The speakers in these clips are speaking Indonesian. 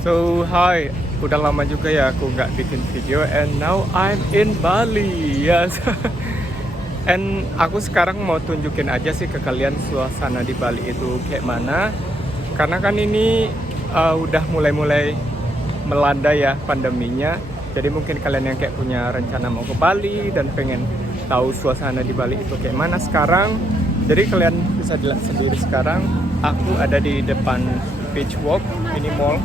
So hi, udah lama juga ya aku nggak bikin video and now I'm in Bali. Yes. And aku sekarang mau tunjukin aja sih ke kalian suasana di Bali itu kayak mana. Karena kan ini udah mulai-mulai melanda ya pandeminya. Jadi mungkin kalian yang kayak punya rencana mau ke Bali dan pengen tahu suasana di Bali itu kayak mana sekarang. Jadi kalian bisa dilihat sendiri sekarang. Aku ada di depan Beach Walk, ini mall.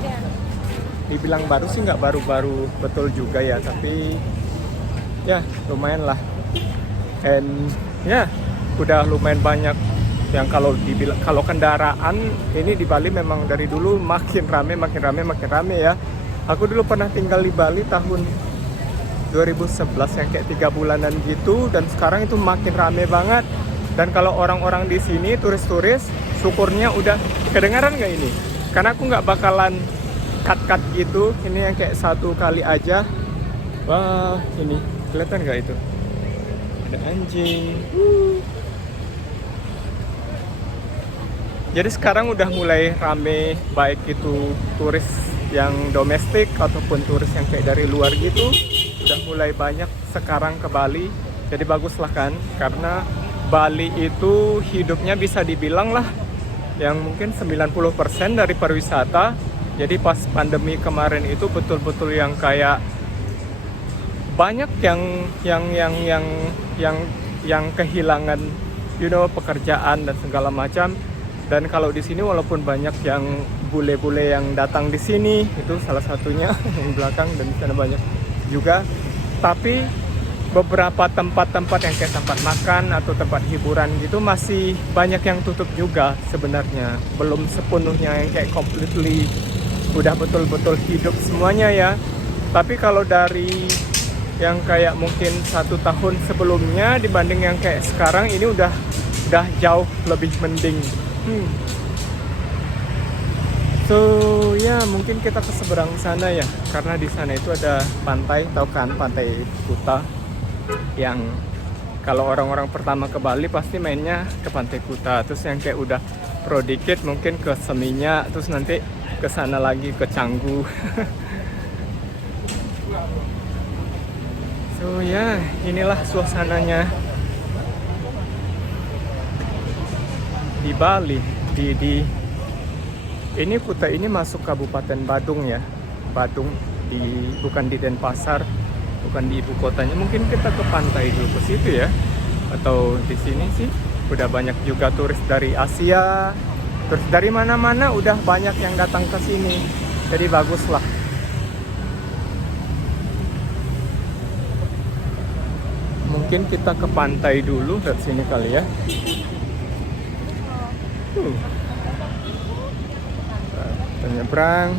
Dibilang baru sih nggak baru-baru betul juga ya, tapi ya lumayan lah. And ya udah lumayan banyak yang kalau dibilang kalau kendaraan ini di Bali memang dari dulu makin rame ya. Aku dulu pernah tinggal di Bali tahun 2011 yang kayak 3 bulanan gitu, dan sekarang itu makin rame banget. Dan kalau orang-orang di sini turis-turis, syukurnya udah kedengaran nggak ini? Karena aku nggak bakalan cut gitu, ini yang kayak satu kali aja. Wah, ini kelihatan nggak itu? Ada anjing. Jadi sekarang udah mulai rame, baik itu turis yang domestik ataupun turis yang kayak dari luar gitu, udah mulai banyak sekarang ke Bali. Jadi bagus lah kan, karena Bali itu hidupnya bisa dibilang lah yang mungkin 90% dari pariwisata. Jadi pas pandemi kemarin itu betul-betul yang kayak banyak yang kehilangan pekerjaan dan segala macam. Dan kalau di sini walaupun banyak yang bule-bule yang datang di sini, itu salah satunya yang belakang, dan di sana banyak juga. Tapi beberapa tempat-tempat yang kayak tempat makan atau tempat hiburan gitu masih banyak yang tutup juga sebenarnya. Belum sepenuhnya yang kayak completely udah betul-betul hidup semuanya ya. Tapi kalau dari yang kayak mungkin 1 tahun sebelumnya dibanding yang kayak sekarang, ini udah jauh lebih mending. So ya mungkin kita ke seberang sana ya, karena di sana itu ada pantai, tahu kan, Pantai Kuta, yang kalau orang-orang pertama ke Bali pasti mainnya ke Pantai Kuta. Terus yang kayak udah pro dikit mungkin ke Seminyak, terus nanti ke sana lagi ke Canggu. So ya inilah suasananya di Bali. Di ini Kuta ini masuk Kabupaten Badung ya. Badung, bukan di Denpasar, bukan di ibu kotanya. Mungkin kita ke pantai dulu ke situ ya. Atau di sini sih udah banyak juga turis dari Asia. Terus dari mana-mana udah banyak yang datang ke sini. Jadi bagus lah. Mungkin kita ke pantai dulu dari sini kali ya. Kita nyebrang.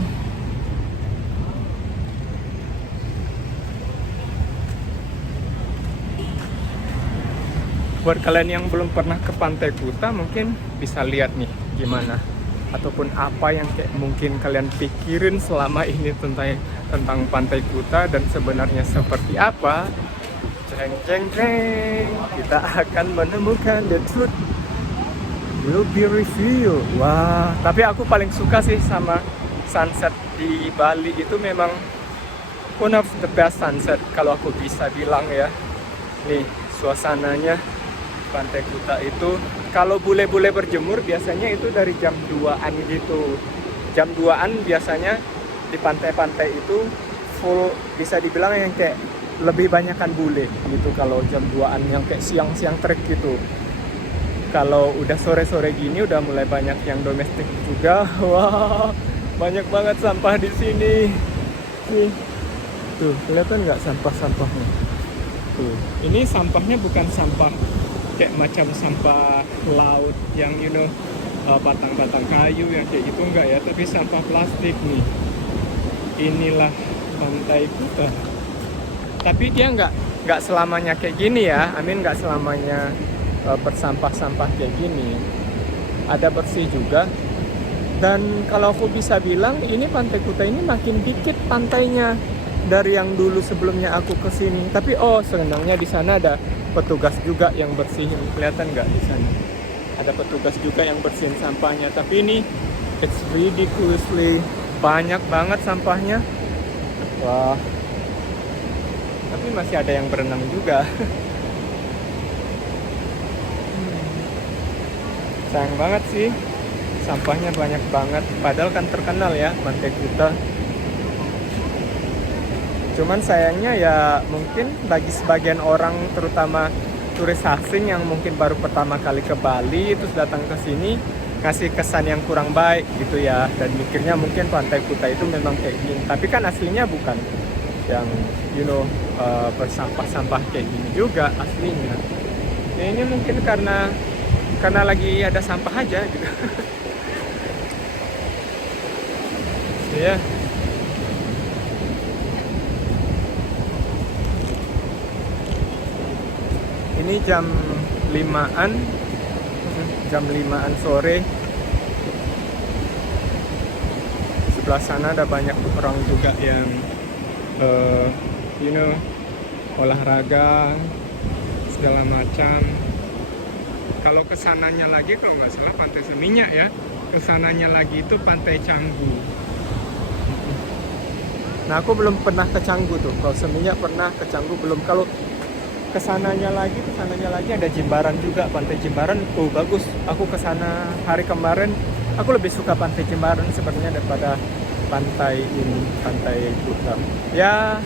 Buat kalian yang belum pernah ke Pantai Kuta, mungkin bisa lihat nih gimana, ataupun apa yang kayak mungkin kalian pikirin selama ini tentang Pantai Kuta dan sebenarnya seperti apa. Jeng jeng jeng, kita akan menemukan the truth will be revealed. Wah, tapi aku paling suka sih sama sunset di Bali. Itu memang one of the best sunset kalau aku bisa bilang ya. Nih suasananya Pantai Kuta itu, kalau bule-bule berjemur biasanya itu dari jam 2-an gitu. Jam 2-an biasanya di pantai-pantai itu full, bisa dibilang yang kayak lebih banyakan bule gitu kalau jam 2-an, yang kayak siang-siang trek gitu. Kalau udah sore-sore gini udah mulai banyak yang domestik juga. Wah, banyak banget sampah di sini. Nih. Tuh, kelihatan nggak sampah-sampahnya? Tuh, ini sampahnya bukan sampah kayak macam sampah laut yang batang-batang kayu yang kayak gitu, enggak ya, tapi sampah plastik nih. Inilah Pantai Kuta. Tapi dia nggak selamanya kayak gini ya. Nggak selamanya bersampah-sampah kayak gini. Ada bersih juga. Dan kalau aku bisa bilang, ini Pantai Kuta ini makin dikit pantainya dari yang dulu sebelumnya aku kesini. Tapi senangnya di sana ada petugas juga yang bersihin. Kelihatan nggak di sana? Ada petugas juga yang bersihin sampahnya. Tapi ini it's ridiculously banyak banget sampahnya. Wah, tapi masih ada yang berenang juga. Sayang banget sih, sampahnya banyak banget. Padahal kan terkenal ya Pantai Kuta. Cuman sayangnya ya mungkin bagi sebagian orang, terutama turis asing yang mungkin baru pertama kali ke Bali terus datang ke sini, ngasih kesan yang kurang baik gitu ya, dan mikirnya mungkin Pantai Kuta itu memang kayak gini, tapi kan aslinya bukan yang bersampah-sampah kayak gini juga aslinya. Ya ini mungkin karena lagi ada sampah aja gitu. Ya. Ini jam 5-an sore. Sebelah sana ada banyak orang juga yang olahraga segala macam. Kalau kesananya lagi, kalau nggak salah Pantai Seminyak ya, kesananya lagi itu Pantai Canggu. Nah, aku belum pernah ke Canggu tuh. Kalau Seminyak pernah, ke Canggu belum. Kalau kesananya lagi ada Jimbaran juga, Pantai Jimbaran. Oh bagus, aku kesana hari kemarin. Aku lebih suka Pantai Jimbaran sebenarnya daripada pantai ini, Pantai Kuta. Ya,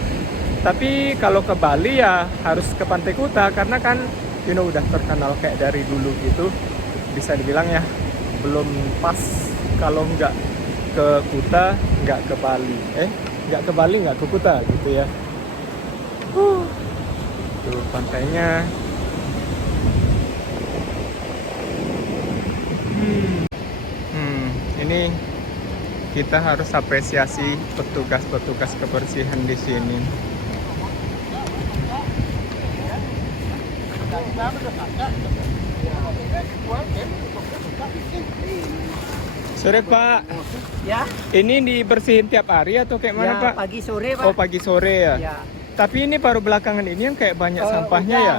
tapi kalau ke Bali ya harus ke Pantai Kuta karena kan udah terkenal kayak dari dulu gitu. Bisa dibilang ya belum pas kalau nggak ke Kuta, nggak ke Bali. Nggak ke Bali, nggak ke Kuta gitu ya. Tuh pantainya. Ini kita harus apresiasi petugas kebersihan di sini. Sore Pak. Ya. Ini dibersihin tiap hari atau kayak mana Ya, Pak? pagi sore Pak. Oh pagi sore ya. Ya. Tapi ini baru belakangan ini yang kayak banyak sampahnya ya.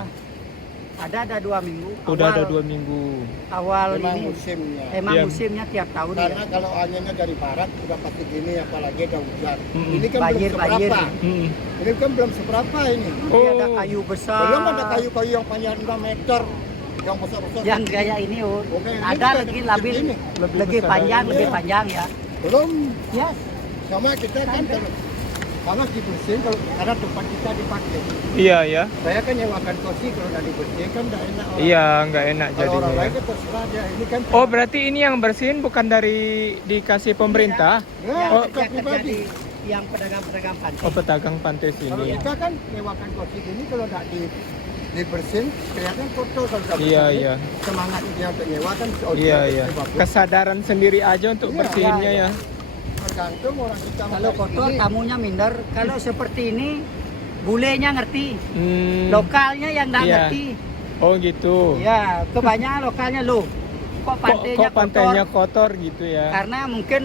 Ada 2 minggu. Udah ada 2 minggu. Awal Memang ini musimnya. emang Iya. musimnya tiap tahun Karena ya. kalau anginnya dari barat udah pasti gini, apalagi ada hujan. Mm-mm. Ini kan Banjir, belum seberapa. Hmm. Ini kan belum seberapa ini. Nanti Oh. ada kayu besar. Belum ada kayu-kayu yang panjang 2 meter, yang besar-besar. Yang kayak ini Oke, ini ada juga lagi ada lebih begini. lebih besar panjang, lagi. lebih Iya. panjang ya. Belum Ya. sama kita kan kalau dibersihin karena tempat kita dipakai. Iya ya. Saya kan nyewakan kursi, kalau nggak dibersihin kan nggak enak orang. Iya, nggak enak Kalau orang jadinya. lain kan terserah dia. Ini kan Oh berarti ini yang bersihin bukan dari dikasih pemerintah? Yang Oh, kerja pribadi. yang pedagang-pedagang pantai. Oh pedagang pantai Kalau sini. kita kan nyewakan kursi gini, kalau nggak dibersihin kelihatan kotor. Kalau nggak Iya bersih, iya. semangat dia untuk nyewa kan Iya iya. bagus. Kesadaran sendiri aja untuk Iya, bersihinnya iya. ya. Tergantung orang kita mau Kalau kayak kotor gini. tamunya minder. Kalau seperti ini bulenya ngerti. Hmm. Lokalnya yang nggak Iya. ngerti. Oh gitu. Ya, kebanyakan lokalnya loh. Kok pantainya Kok pantainya kotor? kotor gitu ya? Karena mungkin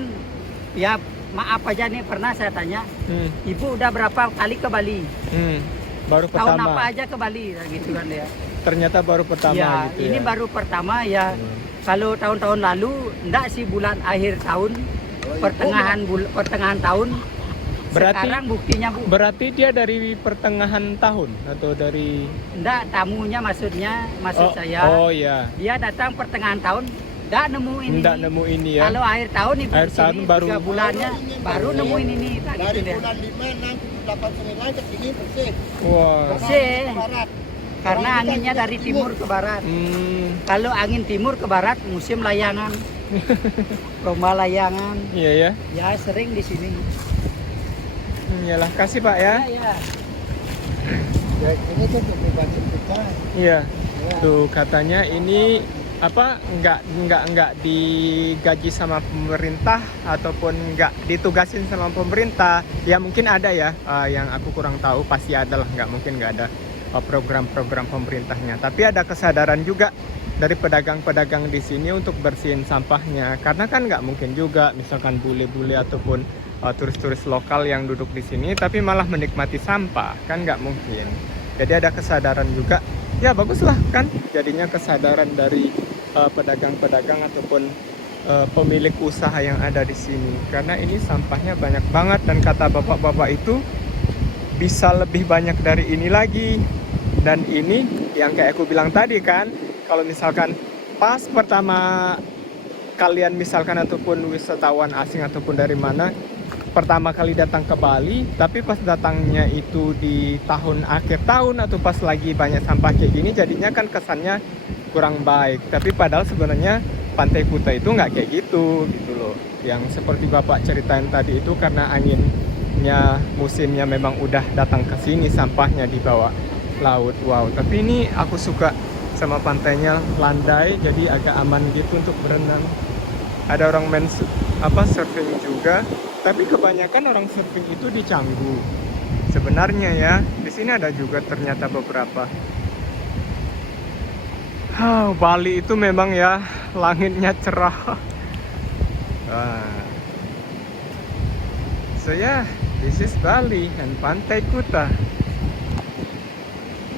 ya maaf aja nih, pernah saya tanya, Hmm. Ibu udah berapa kali ke Bali? Hmm. Baru Tahun pertama. apa aja ke Bali? Nah, gitu kan ya. Ternyata baru pertama Ya, gitu ini ya. baru pertama ya. Hmm. Kalau tahun-tahun lalu enggak sih, bulan akhir tahun, pertengahan tahun. Berarti- Sekarang buktinya Bu, Berarti dia dari pertengahan tahun atau dari enggak, tamunya maksud saya. Oh ya. Dia datang pertengahan tahun, enggak nemu ini. Enggak nemu ini ya. Kalau akhir tahun Ibu Akhir sini, tahun baru- 3 bulannya baru nemuin ini. Nah, Dari gitu deh. bulan 5, 6, 7, 8, 9 ke sini bersih. Wah. Bersih. Ke barat. Karena Orang kita anginnya juga dari timur ke barat. Hmm. Kalau angin timur ke barat musim layangan. Lomba layangan. Iya ya. Ya sering di sini. Iyalah, kasih Pak ya. Ya. Ya, ini kan kebebasan kita. Iya. Ya. Tuh katanya ini apa nggak digaji sama pemerintah ataupun nggak ditugasin sama pemerintah. Ya mungkin ada ya, yang aku kurang tahu, pasti ada lah, nggak mungkin nggak ada program-program pemerintahnya. Tapi ada kesadaran juga dari pedagang-pedagang di sini untuk bersihin sampahnya, karena kan nggak mungkin juga misalkan bule-bule ataupun turis-turis lokal yang duduk di sini tapi malah menikmati sampah, kan nggak mungkin. Jadi ada kesadaran juga. Ya baguslah kan, jadinya kesadaran dari pedagang-pedagang ataupun pemilik usaha yang ada di sini, karena ini sampahnya banyak banget dan kata bapak-bapak itu bisa lebih banyak dari ini lagi. Dan ini yang kayak aku bilang tadi kan, kalau misalkan pas pertama kalian misalkan ataupun wisatawan asing ataupun dari mana pertama kali datang ke Bali, tapi pas datangnya itu di akhir tahun atau pas lagi banyak sampah kayak gini, jadinya kan kesannya kurang baik. Tapi padahal sebenarnya Pantai Kuta itu nggak kayak gitu loh. Yang seperti bapak ceritain tadi itu karena anginnya musimnya memang udah datang ke sini, sampahnya di bawah laut. Wow, tapi ini aku suka sama pantainya, landai, jadi agak aman gitu untuk berenang. Ada orang main surfing juga, tapi kebanyakan orang surfing itu di Canggu. Sebenarnya ya, di sini ada juga ternyata beberapa. Bali itu memang ya langitnya cerah. So yeah, this is Bali and Pantai Kuta.